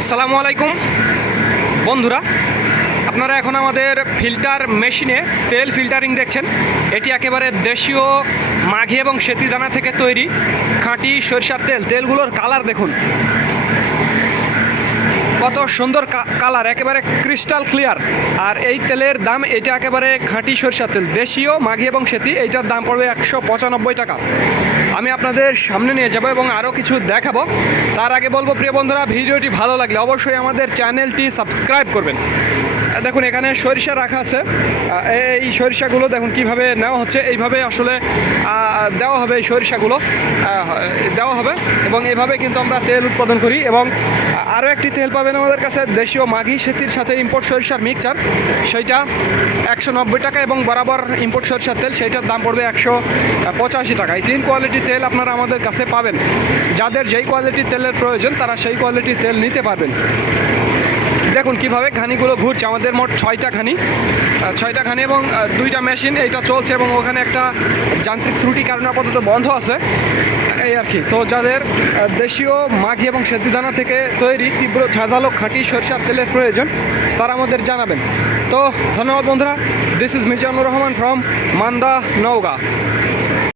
আসসালামু আলাইকুম বন্ধুরা, আপনারা এখন আমাদের ফিল্টার মেশিনে তেল ফিল্টারিং দেখছেন। এটি একেবারে দেশীয় মাঘি এবং সেতি দানা থেকে তৈরি খাঁটি সরিষার তেল। তেলগুলোর কালার দেখুন, কত সুন্দর কালার, একেবারে ক্রিস্টাল ক্লিয়ার। আর এই তেলের দাম, এটা একেবারে খাঁটি সরিষার তেল, দেশীয় মাঘি এবং সেতি। এইটার দাম পড়বে 195 টাকা। আমি আপনাদের সামনে নিয়ে যাব এবং আরও কিছু দেখাবো। তার আগে বলবো, প্রিয় বন্ধুরা, ভিডিওটি ভালো লাগলে অবশ্যই আমাদের চ্যানেলটি সাবস্ক্রাইব করবেন। দেখুন এখানে সরিষা রাখা আছে। এই সরিষাগুলো দেখুন কিভাবে নেওয়া হচ্ছে। এইভাবে আসলে দেওয়া হবে, এই সরিষাগুলো দেওয়া হবে এবং এইভাবে কিন্তু আমরা তেল উৎপাদন করি। এবং আরও একটি তেল পাবেন আমাদের কাছে, দেশীয় মাঘি সেতির সাথে ইম্পোর্ট সরিষার মিক্সচার, সেইটা 190 টাকা। এবং বরাবর ইম্পোর্ট সরিষার তেল, সেইটার দাম পড়বে 185 টাকা। এই 3 কোয়ালিটির তেল আপনারা আমাদের কাছে পাবেন। যাদের যেই কোয়ালিটির তেলের প্রয়োজন তারা সেই কোয়ালিটির তেল নিতে পারবেন। দেখুন কিভাবে খানিগুলো ঘুরছে। আমাদের মোট 6টা খানি এবং 2টা মেশিন এইটা চলছে এবং ওখানে একটা যান্ত্রিক ত্রুটি কারণে আপাতত বন্ধ আছে, এই আর কি। তো যাদের দেশীয় মাঘি এবং সেতি দানা থেকে তৈরি তীব্র ঝাঁঝালো খাঁটি সরিষার তেলের প্রয়োজন তারা আমাদের জানাবেন। তো ধন্যবাদ বন্ধুরা। This is Mizanur Rahman from Manda, Naogaon.